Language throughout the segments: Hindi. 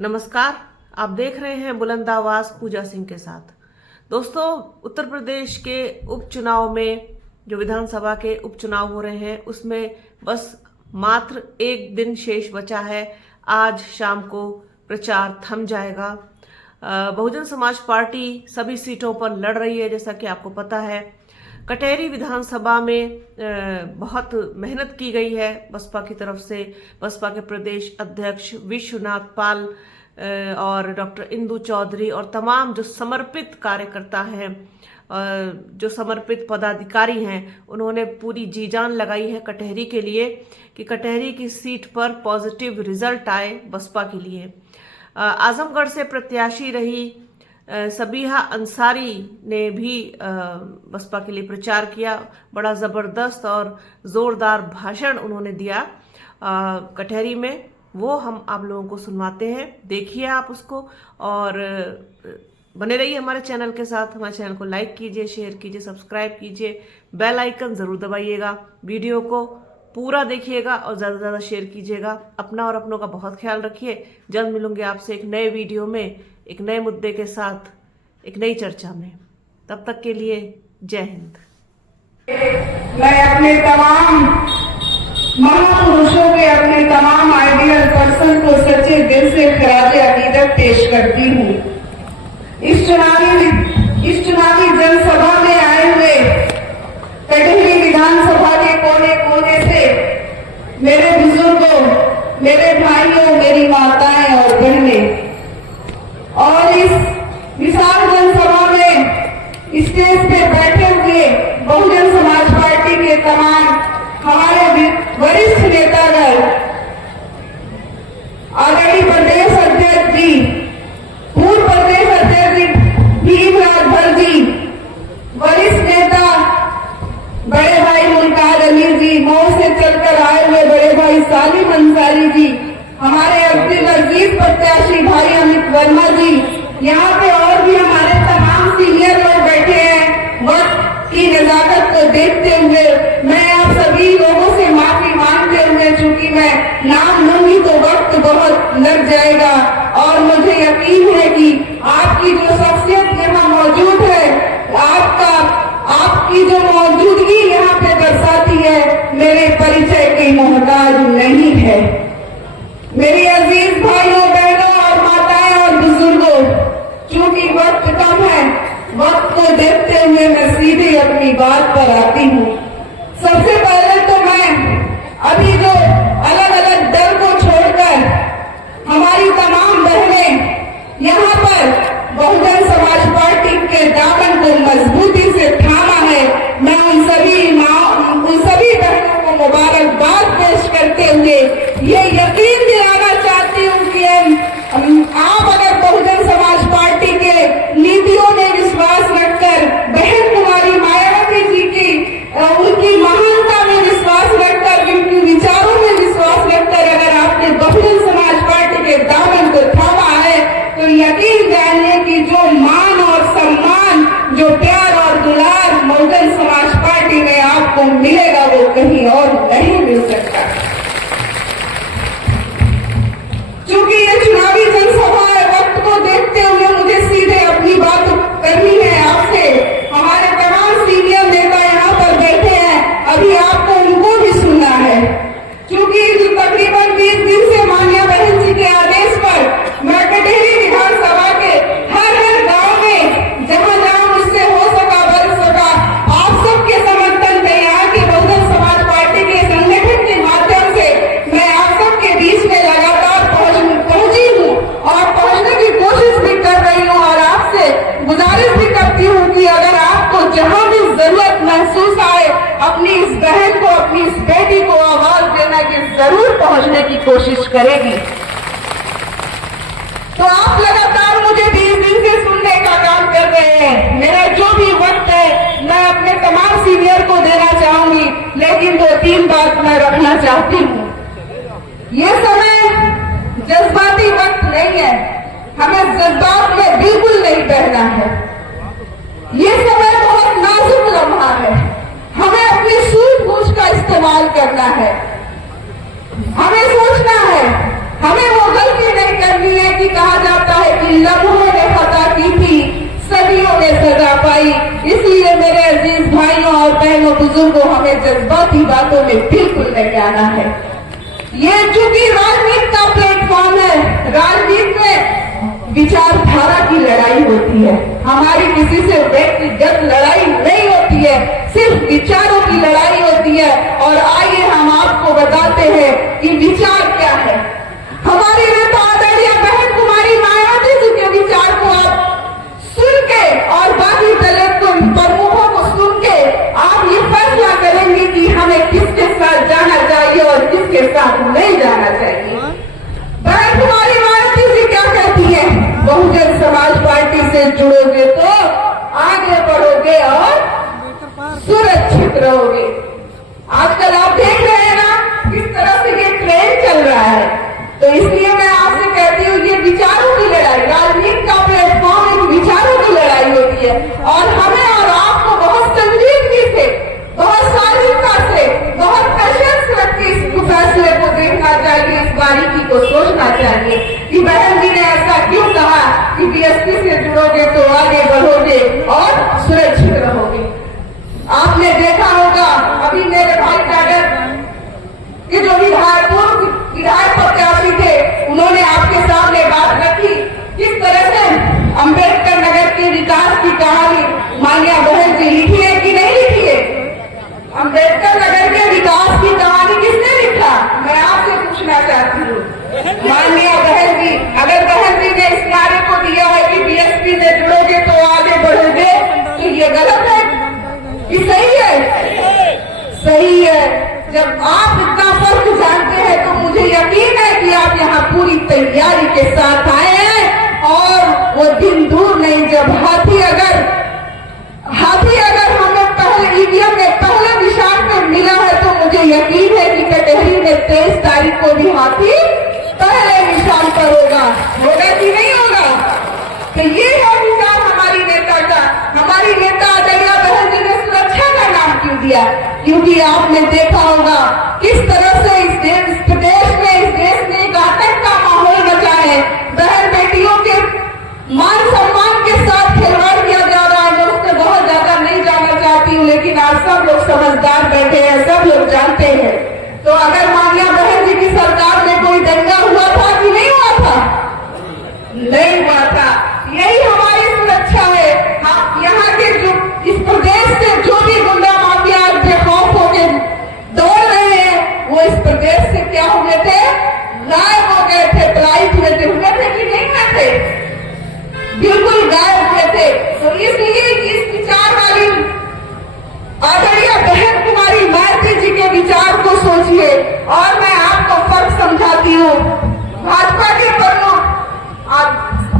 नमस्कार, आप देख रहे हैं बुलंद आवाज पूजा सिंह के साथ। दोस्तों, उत्तर प्रदेश के उपचुनाव में जो विधानसभा के उपचुनाव हो रहे हैं उसमें बस मात्र एक दिन शेष बचा है। आज शाम को प्रचार थम जाएगा। बहुजन समाज पार्टी सभी सीटों पर लड़ रही है। जैसा कि आपको पता है, कटेहरी विधानसभा में बहुत मेहनत की गई है बसपा की तरफ से। बसपा के प्रदेश अध्यक्ष विश्वनाथ पाल और डॉक्टर इंदु चौधरी और तमाम जो समर्पित कार्यकर्ता हैं, जो समर्पित पदाधिकारी हैं, उन्होंने पूरी जी जान लगाई है कटेहरी के लिए कि कटेहरी की सीट पर पॉजिटिव रिजल्ट आए बसपा के लिए। आजमगढ़ से प्रत्याशी रही सबीहा अंसारी ने भी बसपा के लिए प्रचार किया। बड़ा जबरदस्त और जोरदार भाषण उन्होंने दिया कटेहरी में। वो हम आप लोगों को सुनवाते हैं, देखिए आप उसको और बने रहिए हमारे चैनल के साथ। हमारे चैनल को लाइक कीजिए, शेयर कीजिए, सब्सक्राइब कीजिए, बेल आइकन जरूर दबाइएगा, वीडियो को पूरा देखिएगा और ज़्यादा से ज़्यादा शेयर कीजिएगा। अपना और अपनों का बहुत ख्याल रखिए। जल्द मिलूंगे आपसे एक नए वीडियो में, एक नए मुद्दे के साथ, एक नई चर्चा में। तब तक के लिए जय हिंद। मैं अपने तमाम महापुरुषों के, अपने तमाम आइडियल पर्सन को सच्चे दिल से खराजे अकीदत पेश करती हूँ। इस चुनावी जनसभा में आए हुए कटेहरी विधानसभा के कोने कोने से मेरे बुजुर्गों, मेरे भाइयों, मेरी माताएं और बहनें, और इस विशाल जनसभा में स्टेज पे बैठे हुए बहुजन समाज पार्टी के तमाम हमारे वरिष्ठ नेतागण, आदरणीय प्रदेश अध्यक्ष जी, पूर्व प्रदेश अध्यक्ष जी भीमराज भर जी, वरिष्ठ नेता बड़े भाई मुल्ताज अली जी, मऊ से चलकर आए हुए बड़े भाई सालिम अंसारी जी, हमारे अब्दुल अजीज प्रत्याशी भाई अमित वर्मा जी, यहाँ पे और भी हमारे तमाम सीनियर लोग बैठे हैं। वक्त की नजाकत को देखते हुए मैं आप सभी लोगों से माफी मांगते हुए, चूंकि मैं नाम लूंगी तो वक्त बहुत लग जाएगा, और मुझे यकीन है कि आपकी जो शख्सियत यहाँ मौजूद है, आपकी जो मौजूदगी यहाँ पे दर्शाती है, मेरे परिचय की मोहताज नहीं है। मेरी अजीज भाइयों, बहनों और माताएं और बुजुर्गों, चूंकि वक्त कम है, वक्त को देखते हुए मैं सीधे अपनी बात पर आती हूँ। सबसे पहले तो मैं अभी जो अलग अलग दल को छोड़कर हमारी तमाम बहनें यहाँ पर बहुजन समाज पार्टी के दामन को मजबूती से थामा है, मैं उन सभी माँ, उन सभी बहनों को मुबारकबाद पेश करते हुए ये यकीन दिलाना चाहती हूँ कि आप अगर बहुजन समाज पार्टी के नीतियों में विश्वास रखकर, बहन कुमारी मायावती जी की उनकी महानता में विश्वास रखकर, उनके विचारों में विश्वास रखकर अगर आपने बहुजन समाज पार्टी के दामन को थामा है, तो यकीन जानिए कि जो मान और सम्मान, जो प्यार और दुलार बहुजन समाज पार्टी में आपको मिलेगा, वो कहीं और नहीं मिल सकता। चूंकि ये चुनावी जनसभा है, वक्त को देखते हुए मुझे सीधे अपनी बात करनी है आपसे। हमारे तमाम सीनियर नेता यहाँ पर बैठे हैं, अभी आपको उनको भी सुनना है। चूंकि तकरीबन 20 दिन से मान्या बहन जी के आदेश पर मैं कटेहरी विधानसभा के हर गांव में जहां जहां मुझसे हो सका, बल सका, आप सबके समर्थन से, यहाँ के बहुजन समाज पार्टी के संगठन के माध्यम से मैं आप सबके बीच में लगातार पहुंची हूँ और पहुंचने की कोशिश भी कर रही हूँ, और आपसे गुजारिश भी करती हूँ कि अगर आपको जहां भी जरूरत महसूस आए, अपनी इस बहन को, अपनी इस बेटी को आवाज देने की जरूर पहुंचने की कोशिश करेगी। तो आप लगातार मुझे 20 दिन से सुनने का काम कर रहे हैं। मेरा जो भी वक्त है मैं अपने तमाम सीनियर को देना चाहूंगी, लेकिन 2-3 बात मैं रखना चाहती हूँ। ये समय जज्बाती वक्त नहीं है, हमें जज्बात में बिल्कुल नहीं बहना है। ये समय बहुत नाजुक लम्हा है, हमें अपनी सूझबूझ का इस्तेमाल करना है। हमें सोचना है, हमें वो गलती नहीं करनी है कि बहनों बुजुर्गों, हमें जज्बाती बातों में बिल्कुल नहीं आना है। ये चूंकि राजनीति का प्लेटफॉर्म है, राजनीति में विचारधारा की लड़ाई होती है, हमारी किसी से व्यक्तिगत लड़ाई नहीं होती है, सिर्फ विचारों की लड़ाई होती है। और आइए हम आपको बताते हैं कि विचार क्या है। हमारी नेता आदरणीय बहन कुमारी मायावती जी के विचार को आप सुन के और बाकी दलित प्रमुखों को सुन के आप ये फैसला करेंगे कि हमें किसके साथ जाना चाहिए और किसके साथ नहीं जाना चाहिए। बहन कुमारी मायावती जी क्या कहती है? बहुजन समाज पार्टी से जुड़ोगे तो आगे बढ़ोगे और सुरक्षित रहोगे। आजकल आप देख रहे हैं ना किस तरह से ये ट्रेंड चल रहा है, तो इसलिए मैं आपसे कहती हूँ ये विचारों की लड़ाई, राजनीति का प्लेटफॉर्म एक विचारों की लड़ाई होती है। और हमें और आपको बहुत संजीदगी से, बहुत सारिता से, बहुत पेशेंस रख के इस फैसले को देखना चाहिए, इस बारीकी को सोचना चाहिए कि बहन जी ने ऐसा क्यों कहा कि बीएसपी से जुड़ोगे तो आगे बढ़ोगे और सुरक्षित रहोगे। आपने देखा होगा अभी मेरे भाई कैडर के जो विधायक प्रत्याशी थे, उन्होंने आपके सामने बात रखी किस तरह से अंबेडकर नगर के विकास की कहानी मान्या बहन जी लिखी है कि नहीं लिखी है? अंबेडकर नगर के विकास की कहानी किसने लिखा? मैं आपसे पूछना चाहती हूँ मान्या बहन जी। अगर बहन जी ने इस नारे को दिया है कि बीएसपी से जुड़ोगे तो आगे बढ़ोगे, तो ये गलत है कि सही है? सही है। जब आप इतना फर्क जानते हैं तो मुझे यकीन है कि आप यहाँ पूरी तैयारी के साथ आए हैं। और वो दिन दूर नहीं जब हाथी अगर हमें पहले ईवीएम में पहले निशान पे मिला है, तो मुझे यकीन है कि कटहरी में 23 तारीख को भी हाथी पहले निशान पर होगा कि नहीं होगा? तो ये है विचार हमारी नेता का। हमारी नेता आदरणीय बहन जी ने सुरक्षा का नाम क्यों दिया? क्योंकि आपने देखा होगा किस तरह से इस प्रदेश में एक आतंक का माहौल बचा है। बहन बेटियों के मान सम्मान के साथ खिलवाड़ किया जा रहा है। मैं उससे बहुत ज्यादा नहीं जाना चाहती हूँ, लेकिन आज सब लोग समझदार बैठे हैं, सब लोग जानते हैं। तो अगर मान्या बहन जी की सरकार में कोई दंगा हुआ था कि नहीं हुआ था? नहीं हुआ था। यही हमारी सुरक्षा है। हम यहाँ के जो इस प्रदेश से जो भी गुंडा माफिया बेखौफ होके दौड़ रहे हैं, वो इस प्रदेश से क्या हुए थे? गायब हो गए थे, पलायित हुए थे कि नहीं हुए थे? बिल्कुल गायब हुए थे। तो इसलिए इस विचार वाली आदरणीय बहन कुमारी मायावती जी के विचार को सोचिए। और मैं आपको फर्क समझाती हूँ। भाजपा के प्रमुख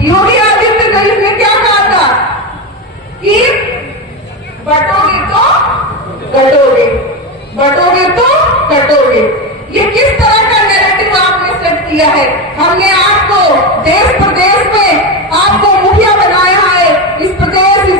योगी आदित्यनाथ ने क्या कहा था कि बटोगे तो कटोगे, बटोगे तो कटोगे। ये किस तरह का नैरेटिव आपने सेट किया है? हमने आपको देश प्रदेश में आपको मुखिया बनाया है। इस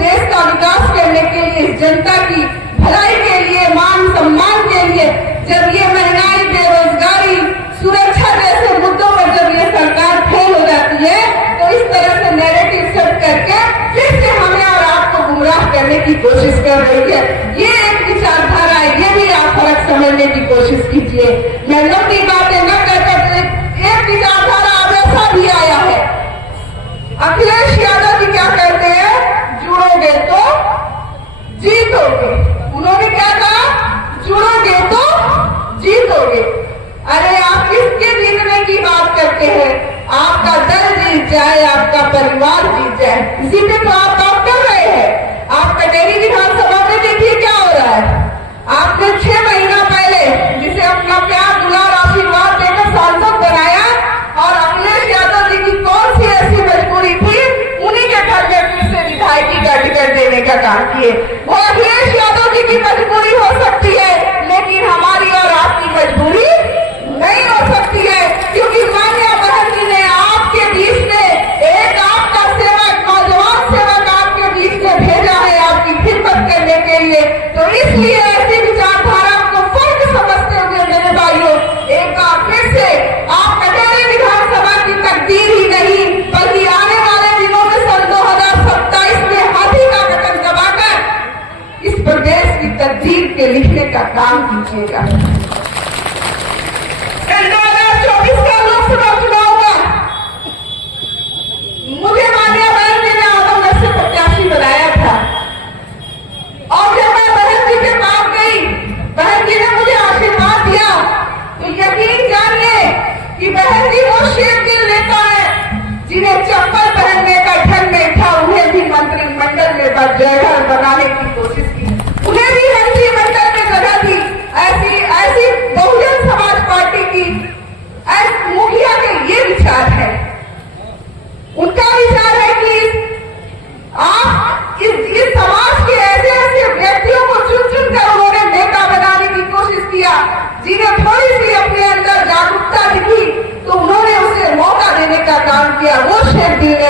देश का विकास करने के लिए, इस जनता की भलाई के लिए, मान सम्मान के लिए। जब ये महंगाई, बेरोजगारी, सुरक्षा जैसे मुद्दों पर जब ये सरकार फेल हो जाती है, तो इस तरह से नैरेटिव सेट करके फिर से हमें और आपको गुमराह करने की कोशिश कर रही है। ये एक विचारधारा है, ये भी आप फर्क समझने की कोशिश कीजिए। मैं लंबी बातें न करके एक विचारधारा अब ऐसा भी आया है। अखिलेश यादव जी क्या कहते हैं? जुड़ोगे तो जीतोगे। उन्होंने क्या कहा? जुड़ोगे तो जीतोगे। अरे आप किसके जीतने की बात करते हैं? आपका दल जीत जाए, आपका परिवार जीत जाए, इसी पे तो आप बात कर रहे हैं। आप कटेरी विधानसभा में देखिए क्या हो रहा है। आपने 6 महीना पहले जिसे अपना प्यार, दुलार, आशीर्वाद देकर सांसद बनाया, और अखिलेश यादव जी की कौन सी ऐसी मजबूरी थी? उन्हीं के घर में फिर से विधायकी का टिकट देने का काम किए। वो अखिलेश यादव जी की मजबूरी हो सकती है, लेकिन हमारी और आपकी मजबूरी नहीं हो सकती है। क्योंकि मान्या बहन जी ने आपके बीच में एक आपका सेवक, नौजवान सेवक आपके बीच में भेजा है आपकी खिदमत करने के लिए। तो इसलिए ऐसी विचारधारा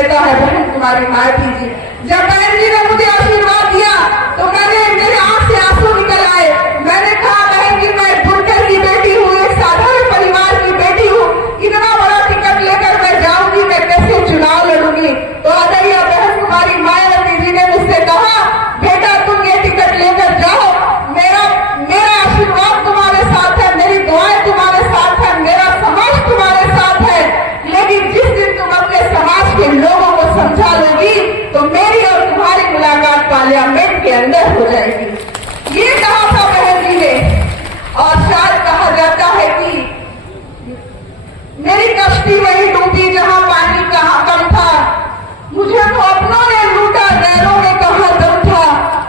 देता है बहन कुमारी मायावती जी। जब बहन जी ने मुझे आशीर्वाद दिया तो मेरे आंख से आंसू निकल आए। मैंने कहा बहन जी मैं बुनकर की बेटी हूँ, एक साधारण परिवार की बेटी हूँ, इतना बड़ा टिकट लेकर मैं जाऊंगी, मैं कैसे चुनाव लड़ूंगी। तो आदरणीय बहन कुमारी मायावती जी ने मुझसे कहा बेटा तुम ये टिकट लेकर जाओ, मेरा आशीर्वाद तुम्हारे साथ है, मेरी दुआएं तुम्हारे साथ है, मेरा समाज तुम्हारे साथ है, लेकिन जिस दिन तुम अपने समाज के लोगों को समझा लोगी तो मेरी और तुम्हारी मुलाकात पार्लियामेंट के अंदर हो जाएगी। ये कहा था बहन जी ने। और शायद कहा जाता है कि मेरी कश्ती वही डूबी जहां पानी कहाँ कम था, मुझे तो अपनों ने लूटा गैरों में कहा दम था,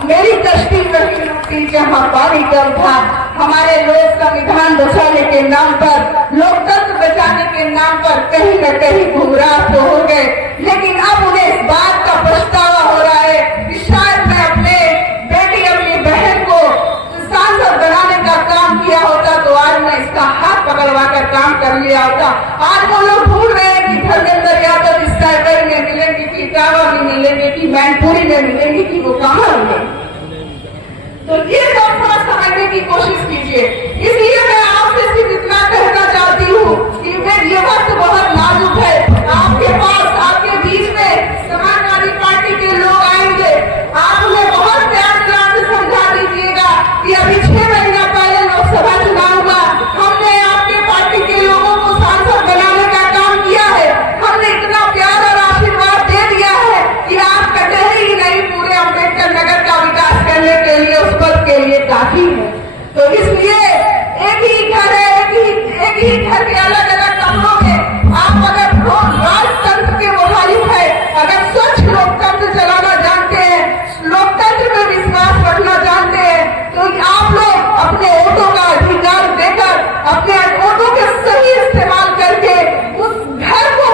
मेरी कश्ती वही लूटी जहां पानी कम था। हमारे लोग संविधान बचाने के नाम पर, लोकतंत्र बचाने के नाम पर कहीं न कहीं गुमराह तो हो गए, लेकिन अब उन्हें इस बात का पछतावा हो रहा है कि शायद मैं अपने बेटी अपनी बहन को सांसद बनाने का काम किया होता तो आज मैं इसका हाथ पकड़वा कर काम कर लिया होता। आज वो लोग भूल रहे हैं कि धर्मेंद्र यादव इस टाइगर में मिलेंगे, कि इटावा में मिलेंगे, कि मैनपुरी में मिलेंगे, कि वो कहाँ मिलेंगे। तो ये सब थोड़ा समझने की कोशिश कीजिए। इसलिए मैं आपसे सिर्फ इतना कहना चाहती हूँ कि ये वक्त बहुत नाजुक है। आपके पास, आपके बीच में समाजवादी पार्टी के लोग आएंगे, आप उन्हें बहुत प्यार से समझा दीजिएगा कि अभी 6 महीना पहले लोकसभा चुनाव हुआ, हमने आपके पार्टी के लोगों को सांसद बनाने का काम किया है, हमने इतना प्यार और आशीर्वाद दे दिया है कि आप कचहरी ही नहीं पूरे अम्बेडकर नगर का विकास करने के लिए, उस पद के लिए काफी है। तो इसलिए एक ही घर है, एक ही घर के अलग अलग कमरों में आप अगर राजतंत्र के मुखालिफ है, अगर स्वच्छ लोकतंत्र चलाना जानते हैं, लोकतंत्र में विश्वास रखना जानते हैं, तो आप लोग अपने वोटों का अधिकार देकर, अपने वोटों के सही इस्तेमाल करके उस घर को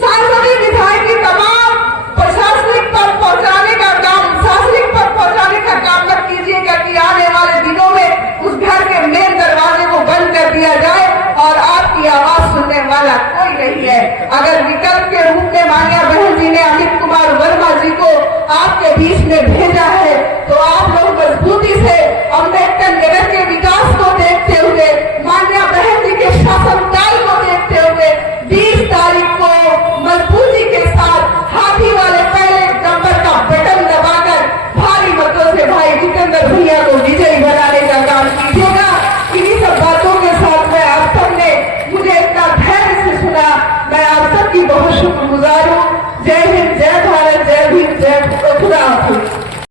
सांसदीय विधायक की तमाम प्रशासनिक पद पहुंचाने का काम, शासनिक पद पहुंचाने का काम मत कीजिएगा कि आने वाले दिनों में उस घर के मेन दरवाजे को बंद कर दिया जाए और आपकी आवाज सुनने वाला कोई नहीं है। अगर विकल्प के रूप में मान्या बहन जी ने अमित कुमार वर्मा जी को आपके बीच में भेजा है तो आप लोग मजबूती से अम्बेडकर नगर के विकास को देखते हुए, मान्या बहन जी के शासनकाल को देखते हुए 20 तारीख को मजबूती के साथ हाथी वाले पहले नंबर का बटन दबाकर भारी मतों से भाई जितेंद्र भैया को विजयी बनाने का काम कीजिएगा। इन्हीं सब बातों के साथ मैं आप सबने मुझे इतना धैर्य से सुना, मैं आप सबकी बहुत शुक्रगुजार हूँ। जय हिंद।